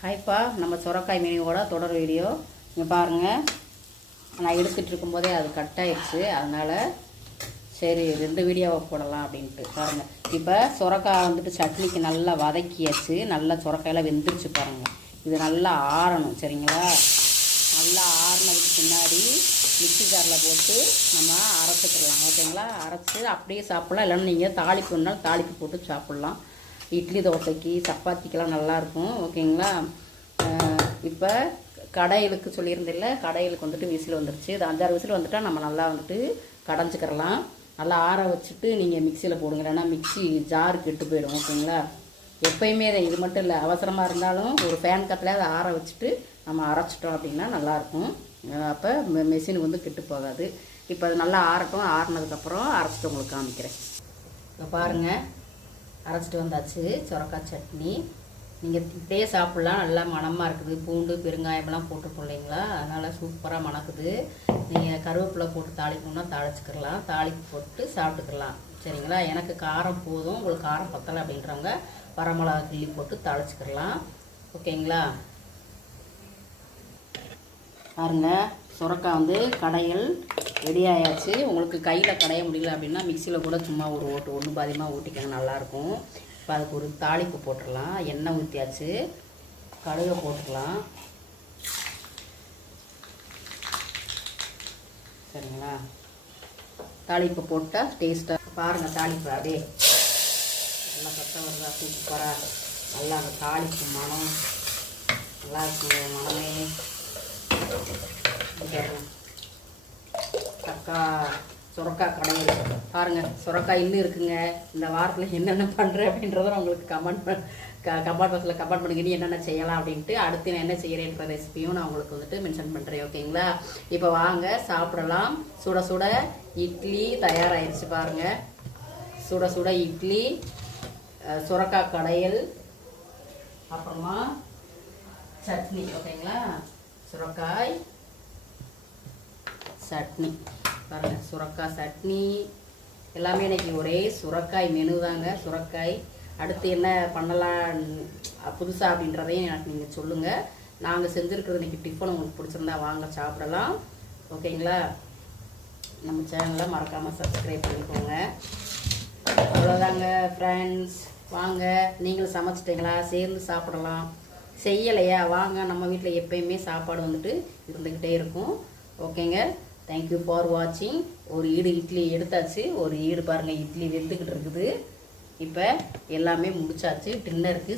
ஹாய்ப்பா, நம்ம சுரக்காய் மீனோட தொடர் வீடியோ. இங்கே பாருங்கள், நான் எடுத்துகிட்டு இருக்கும்போதே அது கட் ஆயிடுச்சு. அதனால் சரி 2 வீடியோவை போடலாம் அப்படின்ட்டு பாருங்கள். இப்போ சுரக்காய் வந்துட்டு சட்னிக்கு நல்லா வதக்கியாச்சு. நல்லா சுரக்காயெல்லாம் வெந்துருச்சு பாருங்கள். இது நல்லா ஆறணும், சரிங்களா? நல்லா ஆறினதுக்கு பின்னாடி மிக்ஸி ஜாரில் போட்டு நம்ம அரைச்சிக்கலாம், ஓகேங்களா? அரைச்சி அப்படியே சாப்பிட்லாம், இல்லைன்னா நீங்கள் தாளிப்பு வேணாலும் தாளிப்பு போட்டு சாப்பிட்லாம். இட்லி தோசைக்கு சப்பாத்திக்கெல்லாம் நல்லாயிருக்கும், ஓகேங்களா? இப்போ கடையிலுக்கு சொல்லியிருந்தில்ல, கடையிலுக்கு வந்துட்டு விசில் வந்துருச்சு. இது 5-6 விசில் வந்துட்டால் நம்ம நல்லா வந்துட்டு கடைஞ்சிக்கிறலாம். நல்லா ஆற வச்சுட்டு நீங்கள் மிக்சியில் போடுங்க, இல்லைன்னா மிக்ஸி ஜாரு கெட்டு போயிடும், ஓகேங்களா? எப்பயுமே இது மட்டும் இல்லை, அவசரமாக இருந்தாலும் ஒரு ஃபேன் காற்றுல அதை ஆற வச்சுட்டு நம்ம அரைச்சிட்டோம் அப்படின்னா நல்லாயிருக்கும். அப்போ மெஷின் வந்து கெட்டு போகாது. இப்போ அது நல்லா ஆறட்டும். ஆறினதுக்கப்புறம் அரைச்சிட்டு உங்களுக்கு காமிக்கிறேன். இப்போ பாருங்கள், அரைச்சிட்டு வந்தாச்சு சுரக்காய் சட்னி. நீங்கள் இப்படியே சாப்பிட்லாம், நல்லா மணமாக இருக்குது. பூண்டு பெருங்காயமெல்லாம் போட்டுருக்கோம் இல்லைங்களா, அதனால் சூப்பராக மணக்குது. நீங்கள் கருவேப்பிலை போட்டு தாளிக்கணுன்னா தாளிச்சுக்கலாம், தாளிப்பு போட்டு சாப்பிட்டுக்கலாம், சரிங்களா? எனக்கு காரம் போதும், உங்களுக்கு காரம் பத்தலை அப்படின்றவங்க வரமிளகா கிள்ளி போட்டு தாளிச்சுக்கலாம், ஓகேங்களா? பாருங்க, சுரக்காய் வந்து கடையல் ரெடி ஆயாச்சு. உங்களுக்கு கையில் கடைய முடியல அப்படின்னா மிக்சியில் கூட சும்மா ஒரு ஓட்டு ஒன்று பாதியமாக ஊட்டிக்கங்க, நல்லாயிருக்கும். இப்போ அதுக்கு ஒரு தாளிப்பு போட்டுடலாம். எண்ணெய் ஊற்றியாச்சு, கடுகை போட்டுக்கலாம், சரிங்களா? தாளிப்பு போட்டால் டேஸ்ட்டாக பாருங்கள். தாளிப்பு அப்படியே நல்லா சத்தம் வருதா, சூப்பராக நல்லா அந்த தாளிப்பு மனம் நல்லா இருக்குங்க. மனமே சுரக்காய் கடையில் பாருங்கள். சுரக்காய் இன்னும் இருக்குங்க. இந்த வாரத்தில் என்னென்ன பண்ணுறேன் அப்படின்றத உங்களுக்கு கமெண்ட் பாக்ஸில் கமெண்ட் பண்ணுங்க, நீ என்னென்ன செய்யலாம் அப்படின்ட்டு. அடுத்து நான் என்ன செய்கிறேன்ற ரெசிபியும் நான் உங்களுக்கு வந்துட்டு மென்ஷன் பண்ணுறேன், ஓகேங்களா? இப்போ வாங்க சாப்பிடலாம். சுட சுட இட்லி தயாராகிடுச்சு பாருங்கள். சுட சுட இட்லி, சுரக்காய் கடையல், அப்புறமா சட்னி, ஓகேங்களா? சுரக்காய் சட்னி பாருங்கள். சுரக்காய் சட்னி எல்லாமே இன்றைக்கி ஒரே சுரக்காய் மெனு தாங்க. சுரக்காய் அடுத்து என்ன பண்ணலாம் புதுசாக அப்படின்றதையும் எனக்கு நீங்கள் சொல்லுங்கள். நாங்கள் செஞ்சுருக்கிறது இன்றைக்கி டிஃபன் உங்களுக்கு பிடிச்சிருந்தா வாங்க சாப்பிடலாம், ஓகேங்களா? நம்ம சேனலை மறக்காமல் சப்ஸ்கிரைப் பண்ணிக்கோங்க. அவ்வளோதாங்க ஃப்ரெண்ட்ஸ். வாங்க, நீங்களும் சமைச்சிட்டிங்களா? சேர்ந்து சாப்பிடலாம். செய்யலையா? வாங்க, நம்ம வீட்டில் எப்பயுமே சாப்பாடு வந்துட்டு இருந்துக்கிட்டே இருக்கும், ஓகேங்க? தேங்க்யூ ஃபார் வாட்சிங். ஒரு ஈடு இட்லி எடுத்தாச்சு. ஒரு ஈடு பாருங்கள், இட்லி வெந்துக்கிட்டு இருக்குது. இப்போ எல்லாமே முடிச்சாச்சு. டின்னருக்கு